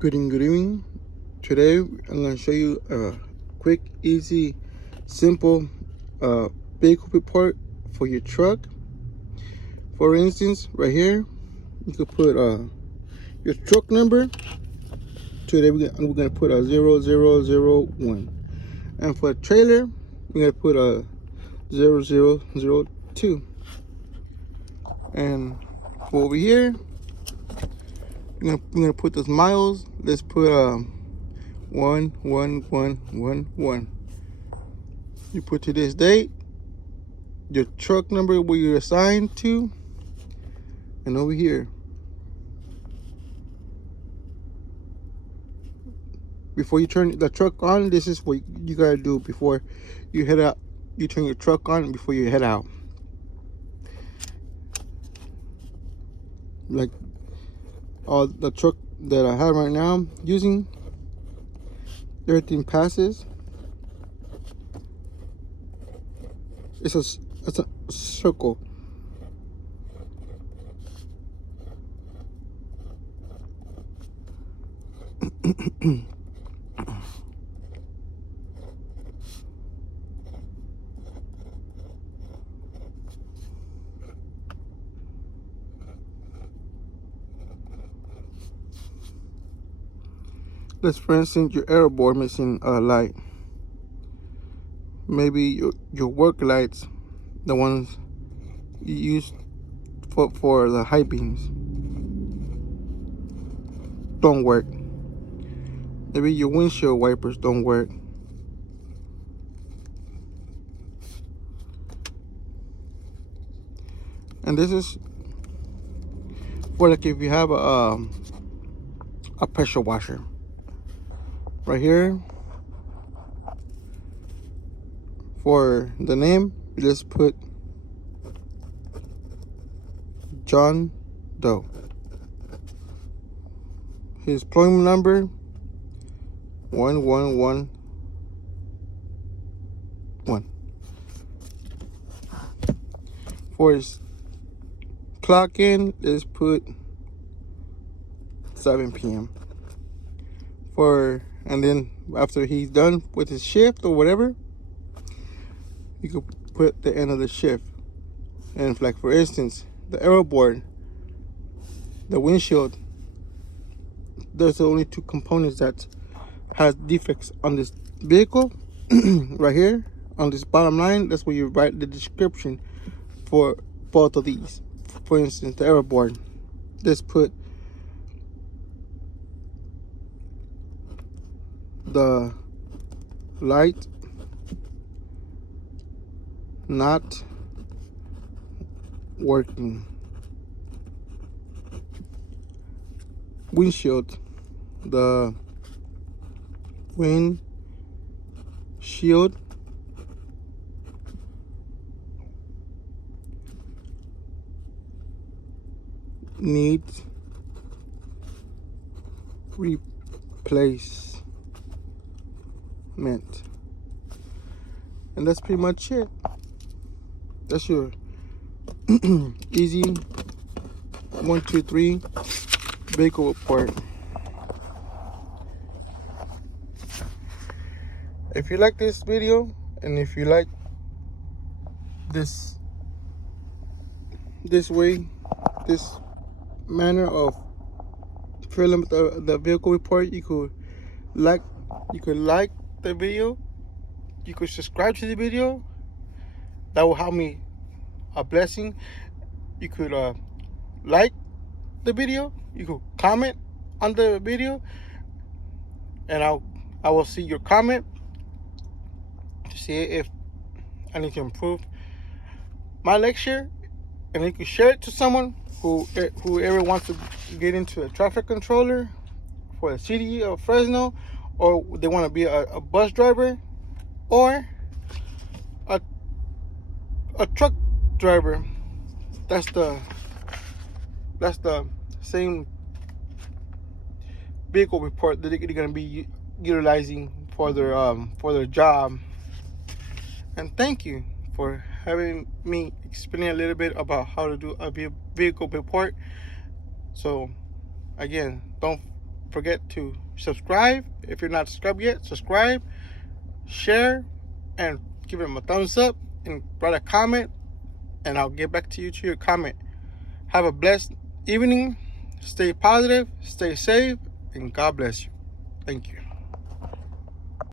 Good evening. Today I'm going to show you a quick, easy, simple uh, vehicle report for your truck. For instance, right here, you could put your truck number. Today we're going to put a 0001. And for a trailer, we're going to put a 0002. And for over here, we're gonna put those miles. Let's put 11111. You put today's date, your truck number where you're assigned to, and over here, before you turn the truck on, this is what you gotta do before you head out. You turn your truck on before you head out. Like the truck that I have right now using, everything passes. It's a circle. Let's, for instance, your aero board missing a light. Maybe your work lights, the ones you use for the high beams, don't work. Maybe your windshield wipers don't work. And this is for like if you have a pressure washer. Right here, for the name, you just put John Doe. His employment number 1111. For his clock in, let's put 7 p.m. And then after he's done with his shift or whatever, you could put the end of the shift. And like for instance, the aero board, the windshield, there's only two components that has defects on this vehicle. Right here on this bottom line, that's where you write the description for both of these. For instance, the aero board, let's put the light not working. Windshield, the windshield needs replacement. And that's pretty much it. That's your easy 1, 2, 3 vehicle report. If you like this video, and if you like this manner of filling the vehicle report, you could like the video, you could subscribe to the video. That will help me a blessing. You could like the video, you could comment on the video, and I will see your comment to see if I need to improve my lecture. And you can share it to someone whoever wants to get into a traffic controller for the city of Fresno, or they want to be a bus driver, or a truck driver. That's the same vehicle report that they're going to be utilizing for their job. And thank you for having me explaining a little bit about how to do a vehicle report. So again, don't forget to subscribe. If you're not subscribed yet, subscribe, share, and give them a thumbs up, and write a comment, and I'll get back to you to your comment. Have a blessed evening. Stay positive, stay safe, and God bless you. Thank you.